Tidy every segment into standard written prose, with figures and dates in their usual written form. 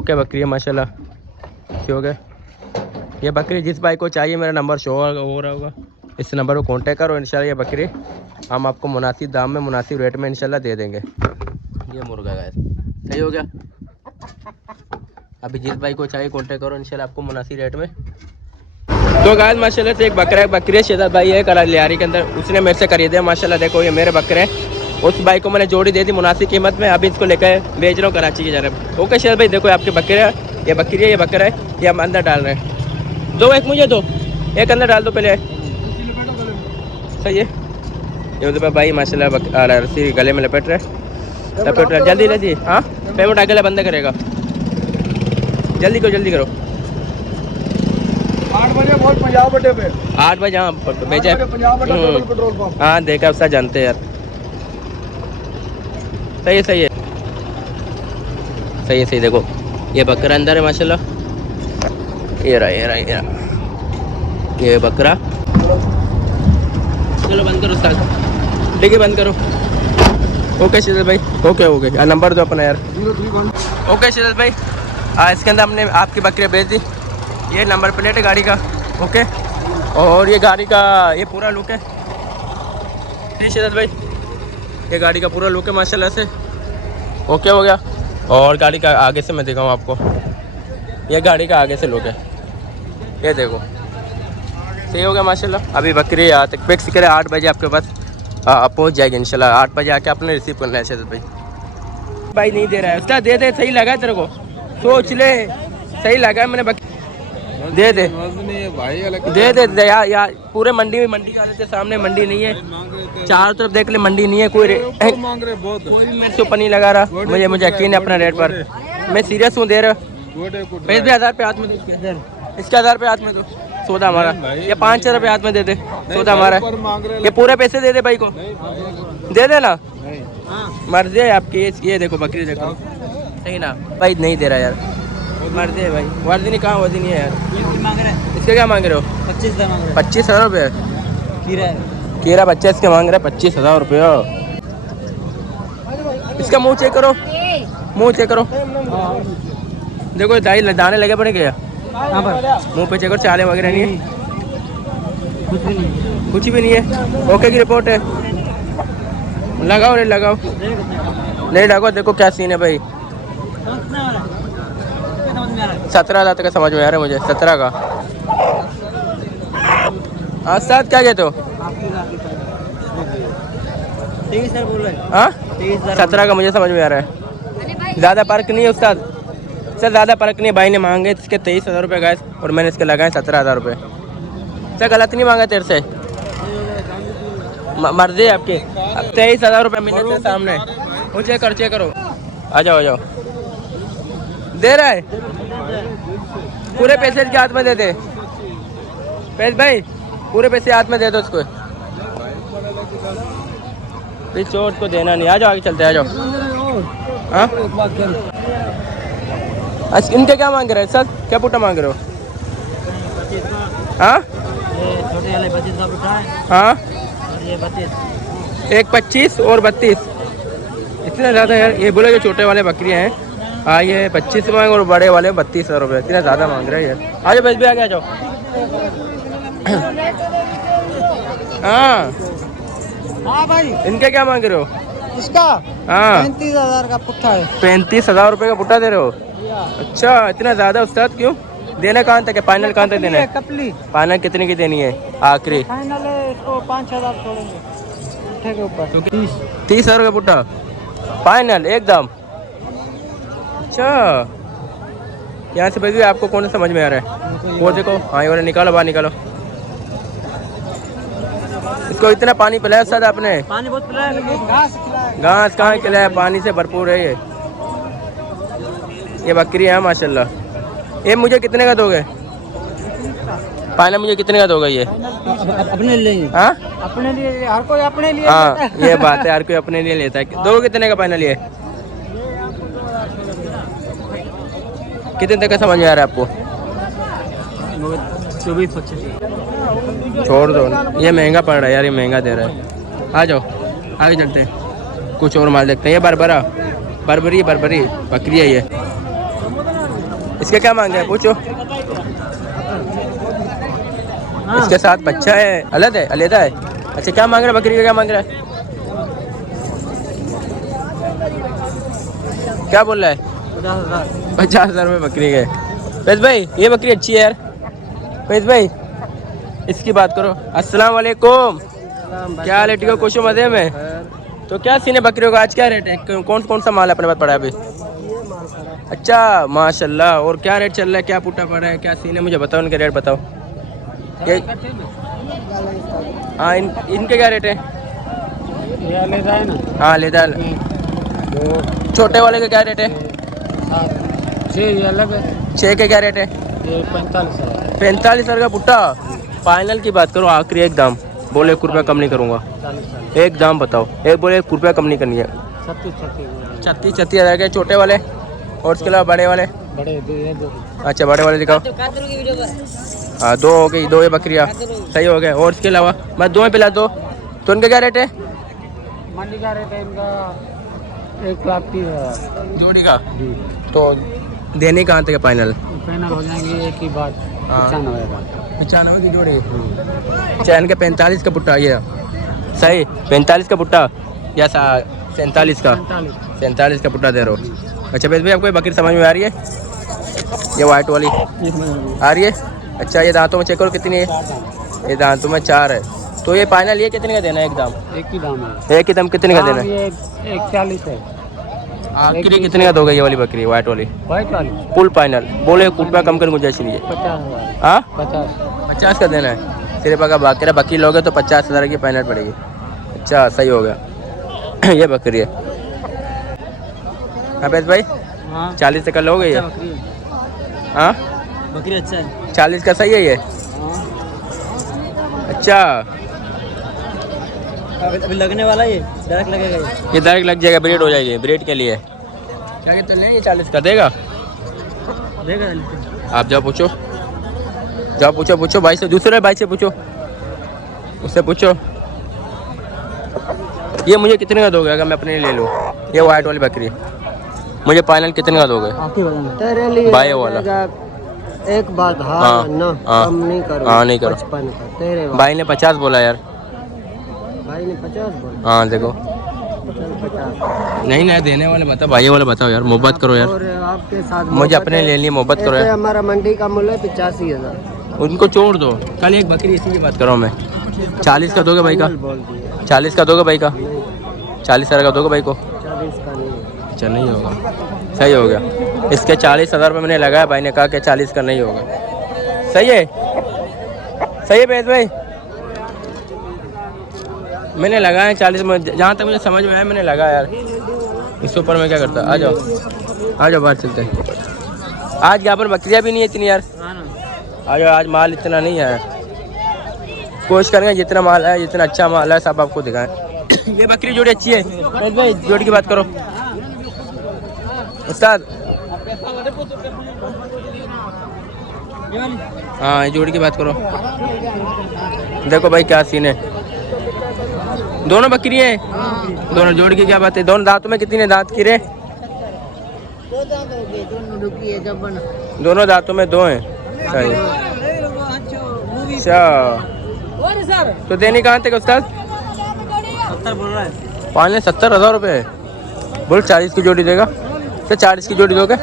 Okay बकरी है माशाल्लाह। क्यों हो गया ये बकरी? जिस भाई को चाहिए मेरा नंबर शो हो रहा होगा, इस नंबर को कांटेक्ट करो। इंशाल्लाह ये बकरी हम आपको मुनासिब दाम में मुनासिब रेट में इंशाल्लाह दे देंगे। ये मुर्गा गाय सही हो गया। अभी जिस भाई को चाहिए कांटेक्ट करो, इंशाल्लाह आपको मुनासिब रेट में। तो गाय माशाल्लाह से एक बकरी है, शेदात भाई है करालियारी के अंदर, उसने मेरे से खरीदे माशाल्लाह। देखो ये मेरे बकरे हैं, उस भाई को मैंने जोड़ी दे दी मुनासिब कीमत में। अभी इसको लेकर बेच रहा हूँ कराची की तरफ। ओके शेदात भाई, देखो आपके बकरे हैं, ये बकरी है, ये बकरा है, ये हम अंदर डाल रहे हैं। दो एक मुझे दो, एक अंदर डाल दो पहले। सही है। ये तो भाई माशाल्लाह रस्सी गले में लपेट रहे। जल्दी जल्दी, हाँ पेमेंट अकेला बंद करेगा। जल्दी करो 8 बजे बहुत पंजाब अड्डे पे 8 बजे। हाँ भेजा पंजाब अड्डा टोटल पेट्रोल पंप। हाँ देखा उसका जानते यार। सही है। देखो ये बकरा अंदर है माशाल्लाह। ये रहा ये बकरा। चलो बंद करो उस्ताद, ठीक है बंद करो। ओके शिदत भाई, ओके यार नंबर दो अपना यार। 031। ओके शिदत भाई, इसके अंदर हमने आपकी बकरी भेज दी। ये नंबर प्लेट है गाड़ी का। ओके, और ये गाड़ी का ये पूरा लुक है। ठीक शिदत भाई, ये गाड़ी का पूरा लुक है माशाल्लाह से। ओके हो गया। और गाड़ी का आगे से मैं दिखाऊँ आपको, ये गाड़ी का आगे से लुक है, ये देखो सही हो गया माशाल्लाह। अभी बकरी तक फिक्स करे 8 बजे आपके पास पहुंच जाएगी इंशाल्लाह। 8 बजे आके आपने रिसीव करना है शिदत भाई नहीं दे रहा है उसका, दे सही लगा तेरे को, सोच ले सही लगा। मैंने दे दे यार पूरे मंडी का देते, सामने मंडी नहीं है, चारों तरफ देख ले मंडी नहीं है। कोई भी मेरे से ऊपर नहीं लगा रहा, मुझे यकीन है अपना रेट पर। मैं सीरियस हूँ, दे रहा पैसे भी 1000 रुपये हाथ में दो, इसके 1000 रुपये हाथ में दो, सौदा हमारा। ये 500 रुपये हाथ में दे दे, सौदा हमारा। ये पूरे पैसे दे दे भाई को, दे दे ना, मर्जी है आपकी। ये देखो बकरी देखो सही ना भाई, नहीं दे रहा यार, मर्जी है भाई। वर्दी नहीं, कहाँ वर्दी नहीं है यार। इसके क्या मांग रहे हो? 25,000 रुपये कीरा बच्चा इसके मांग रहे हैं 25,000 रुपये। इसका मुंह चेक करो, देखो दाने लगे पड़े क्या मुंह पे? चेक करो, चाले वगैरह नहीं है, कुछ भी नहीं है। ओके की रिपोर्ट है। लगाओ नहीं लगाओ, देखो क्या सीन है भाई। 17,000 तक का समझ में आ रहा है मुझे, 17 का। आज साथ क्या कहते हो? 17 का मुझे समझ में आ रहा है। ज़्यादा फर्क नहीं है उस्ताद सर, ज़्यादा फर्क नहीं है। भाई ने मांगे इसके 23,000 रुपये गए और मैंने इसके लगाए 17,000 रुपये। सर गलत नहीं मांगा तेरे से, मर्जी है आपकी। अब 23,000 रुपये मिले तेरे सामने, वो चेक करो। आ जाओ दे रहा है, पूरे पैसे के हाथ में दे दे पैसे भाई, पूरे पैसे हाथ में दे दो उसको। चोट को देना नहीं। आ जाओ आगे चलते, आ जाओ। हाँ इनके क्या मांग रहे हैं सर? क्या पुट्टा मांग रहे हो? हाँ हाँ, एक 25 और 32, इतना ज़्यादा यार। ये बोले कि छोटे वाले बकरियाँ हैं। हाँ ये 25 मांग और बड़े वाले 32,000 रुपये, इतना ज़्यादा मांग रहे हैं यार। आ जाओ बस भी आगे आ जाओ। हाँ भाई, इनके क्या मांग रहे हो? इसका हाँ 35,000 का पुट्ठा है। 35,000 रुपये का पुट्टा दे रहे हो? अच्छा इतना ज़्यादा उस्ताद, क्यों? देना कहाँ तक है? फाइनल कहाँ तक देना है? कपली फाइनल कितने की देनी है आखिरी? फाइनल है इसको 5,000 छोड़ेंगे पुट्ठे के ऊपर। 30,000 का पुट्टा फाइनल एकदम। अच्छा यहाँ से भाई आपको कौन सा समझ में आ रहा है? वो देखो, हाँ ये वाला निकालो, बाहर निकालो। इसको इतना पानी पिलाया सर आपने? पानी बहुत पिलाया, घास कहाँ खिलाया, पानी से भरपूर है ये बकरी है माशाल्लाह। ये मुझे कितने का दोगे फाइनल? मुझे कितने का दोगे ये? अपने लिए। हाँ अपने लिए, हर कोई अपने लिए। हाँ ये बात है, हर कोई अपने लिए लेता है। दोगे कितने का फाइनल ये? कितने तक का समझ में आ रहा है आपको? 24-25 छोड़ दो, ये महंगा पड़ रहा है यार, ये महंगा दे रहा है। आ जाओ आगे चलते हैं, कुछ और माल देखते हैं। ये बरबरी बकरी है ये। इसके क्या मांगे हैं पूछो। इसके साथ बच्चा है, अलग है, अलग है। अच्छा क्या मांग रहा है बकरी का, क्या मांग रहा है, क्या बोल रहा है? 50,000 रुपये बकरी के। फैज भाई ये बकरी अच्छी है यार, फैज भाई इसकी बात करो। अस्सलाम वालेकुम, क्या हाल है, ठीक हो, खुश हो, मजे में? तो क्या सीन है बकरियों का आज, क्या रेट है, कौन कौन सा माल है अपने पास पड़ा है अभी? अच्छा माशाल्लाह, और क्या रेट चल रहा है, क्या पुट्टा पड़ा है, क्या सीन है, मुझे बताओ, उनके रेट बताओ। ये हाँ इनके क्या रेट है? हाँ लेदा। छोटे वाले का क्या रेट है? 6 के क्या रेट है? 45,000 का पुट्टा। फाइनल की बात करो, आखिरी एक दाम बोले, 1 रुपया कम नहीं करूँगा, एक दाम बताओ, एक बोले 1 रुपया कम नहीं करनी है। 36,000 के छोटे वाले, और उसके अलावा बड़े वाले? अच्छा बड़े वाले दिखाओ। हाँ 2 हो गई, 2 ये बकरियाँ सही हो गए, और इसके अलावा मैं 2 में पिला दो, तो उनका क्या रेट है? मंडी का रेट है इनका 1,30,000 जोड़ी का। तो देने कहाँ तक है फाइनल? फाइनल हो जाएंगे एक ही बात, 95 की जोड़ी। चैन के 45 का पुट्टा, ये सही 45 का पुट्टा या 47 का? 47 का पुट्टा दे रहे हो। अच्छा बेस भाई आपको ये बकरी समझ में आ रही है, ये वाइट वाली आ रही है? अच्छा ये दांतों में चेक करो कितनी है, ये दांतों में 4 है। तो ये फाइनल ये कितने का देना है? एक दाम, एक ही दाम है, एक ही दाम कितने का देना है? ये 41 है। आखिरी कितने का दोगे ये वाली बकरी वाइट वाली? वाइट वाली फुल फाइनल बोले 1 रुपया कम करने गुंजाइश नहीं है। 50,000। हाँ 50 का देना है सिर्फ, अगर बाकी बकरी लोगे तो 50,000 की फाइनल पड़ेगी। अच्छा सही हो गया। ये बकरी है। हाँ बेस भाई हाँ 40 तक लोगे ये? हाँ बकरी अच्छा है, 40 का सही है ये? अच्छा अभी लगने वाला है, ये डायरेक्ट लगेगा, ये डायरेक्ट लग जाएगा, ब्रीड हो जाएगी, ब्रीड के लिए क्या कहते हैं, ये 40 का देगा? आप जाओ पूछो, जाओ पूछो भाई से, दूसरे भाई से पूछो, उससे पूछो। ये मुझे कितने का दोगे अगर मैं अपने लिए ले लूँ, ये वाइट वाली बकरी मुझे फाइनल कितने का दोगे? तेरे लिए भाई वाला एक बात, हाँ, ना हाँ, कम नहीं करो, हाँ नहीं करो। 55 का तेरे भाई ने 50 बोला यार, भाई ने 50 बोला। हाँ देखो 50 नहीं देने वाले बताओ, भाई वाले बताओ यार, मोहब्बत करो यार, और आपके साथ मुझे अपने ले लिए, मोहब्बत करो ऐसे यार। हमारा मंडी का मूल्य 85,000। उनको छोड़ दो, कल एक बकरी इसी की बात कर रहा हूँ मैं। 40 का दोगे भाई का? बोल दिया 40 का दोगे भाई का? 40,000 का दोगे भाई को? 40 का नहीं। अच्छा नहीं होगा, सही हो गया। इसके 40,000 रुपये मैंने लगाया, भाई ने कहा कि 40 का नहीं होगा। सही है, सही है बेस भाई, मैंने लगाया 40 में, जहाँ तक मुझे समझ में आया मैंने लगाया यार। इसके ऊपर मैं क्या करता, आ जाओ बाहर चलते हैं। आज यहाँ पर बकरियाँ भी नहीं है इतनी यार, आ जाओ, आज माल इतना नहीं है, कोशिश करेंगे जितना माल है, जितना अच्छा माल है सब आपको दिखाएं। ये बकरी जोड़ी अच्छी है बेस भाई, जोड़ी की बात करो उस्ताद। हाँ ये जोड़ी की बात करो, देखो भाई क्या सीन है, दोनों बकरी है, दोनों जोड़ी की क्या बात है। दोनों दांतों में कितने दांत गिरे? 2 दांत हो गए, दोनों रुकी है जब बना, दोनों दांतों में 2 हैं। सही। अच्छा तो देने कहाँ तक उस्ताद? 70 बोल रहा है। 70,000 रुपये बोल, 40 की जोड़ी देगा तो 40 की जोड़ी दोगे?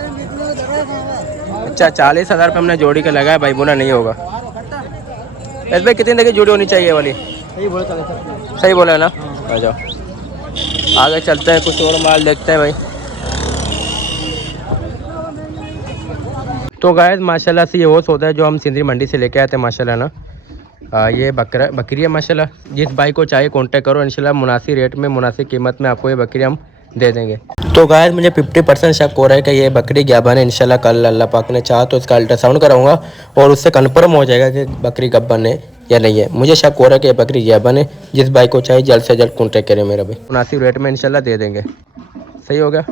अच्छा 40,000 रुपये हमने जोड़ी का लगाया, भाई बोला नहीं होगा। ऐसे भाई कितनी तक की जोड़ी होनी चाहिए वाली? सही बोला है ना? आ जाओ आगे चलते हैं, कुछ और माल देखते हैं भाई। तो गाइस माशाल्लाह से ये वो सौदा है जो हम सिंधी मंडी से लेके आए थे माशाल्लाह ना। ये बकरी है माशाल्लाह, जिस भाई को चाहिए कांटेक्ट करो, इंशाल्लाह मुनासिब रेट में मुनासिब कीमत में आपको ये बकरी हम दे देंगे। तो गाइस मुझे 50% शक हो रहा है कि ये बकरी गब्बन है। इंशाल्लाह कल अल्लाह पाक ने चाहा तो इसका अल्ट्रासाउंड कराऊंगा और उससे कन्फर्म हो जाएगा कि बकरी गब्बन है या नहीं है। मुझे शक हो रहा है कि ये बकरी गब्बन है। जिस भाई को चाहिए जल्द से जल्द कॉन्टेक्ट करें मेरा भाई, मुनासिब रेट में इंशाल्लाह दे देंगे। सही हो गया।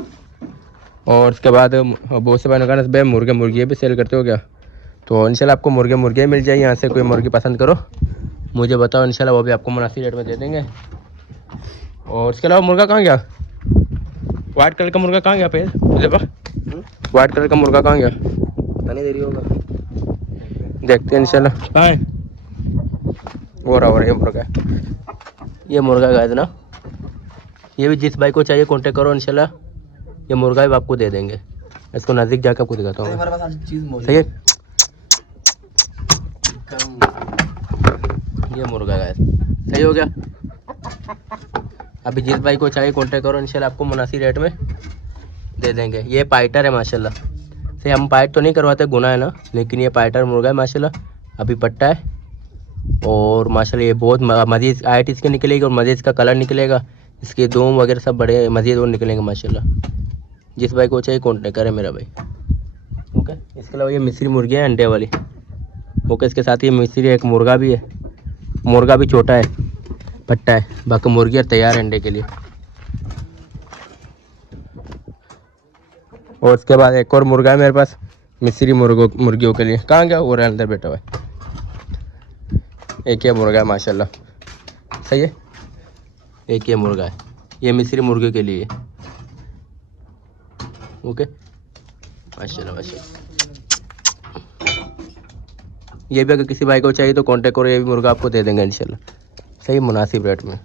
और उसके बाद बहुत से भाई ने कहा भाई मुर्गे मुर्गियाँ भी सेल करते हो क्या? तो इंशाल्लाह आपको मुर्गे मुर्गियाँ मिल जाए, यहाँ से कोई मुर्गी पसंद करो मुझे बताओ, इंशाल्लाह वो भी आपको मुनासिब रेट में दे देंगे। और उसके अलावा मुर्गा कहाँ गया? वाइट कलर का मुर्गा कहाँ गया पे? वाइट कलर का मुर्गा कहाँ गया? पता नहीं देरी होगा। देखते हैं इंशाल्लाह। कहाँ है? हो रहा ये मुर्गा है। ये मुर्गा गाय ना, ये भी जिस भाई को चाहिए कांटेक्ट करो इंशाल्लाह, ये मुर्गा भी आपको दे देंगे। इसको नज़दीक जाकर आपको दिखाता हूँ। हमारे पास आज चीज़ मौजूद सही है। है। ये मुर्गा गाय सही हो गया। अभी जिस भाई को चाहिए कांटेक्ट करो इंशाल्लाह, आपको मुनासिब रेट में दे देंगे। ये पाइटर है माशाल्लाह से, हम पाइट तो नहीं करवाते, गुना है ना, लेकिन ये पाइटर मुर्गा है माशाल्लाह। अभी पट्टा है और माशाल्लाह ये बहुत मजीद हाइट इसकी निकलेगी और मजीद इसका कलर निकलेगा, इसके दूम वगैरह सब बड़े मजीद और निकलेंगे माशाल्लाह। जिस भाई को चाहिए कॉन्टेक्ट करें मेरा भाई। ओके, इसके अलावा ये मिस्री मुर्गी है अंडे वाली। ओके, इसके साथ ये मिस्री एक मुर्गा भी है, मुर्गा भी छोटा है, पट्टा है, बाकी मुर्गी तैयार है अंडे के लिए। और उसके बाद एक और मुर्गा है मेरे पास मिस्री मुर्गियों के लिए। कहाँ गया? वो अंदर बैठा हुआ है। एक ये मुर्गा है माशाल्लाह, सही है। एक ये मुर्गा है, ये मिस्री मुर्गियों के लिए। ओके, माशाल्लाह माशाल्लाह। ये भी अगर किसी भाई को चाहिए तो कांटेक्ट करो, ये भी मुर्गा आपको दे देंगे इंशाल्लाह, सही मुनासिब रेट में।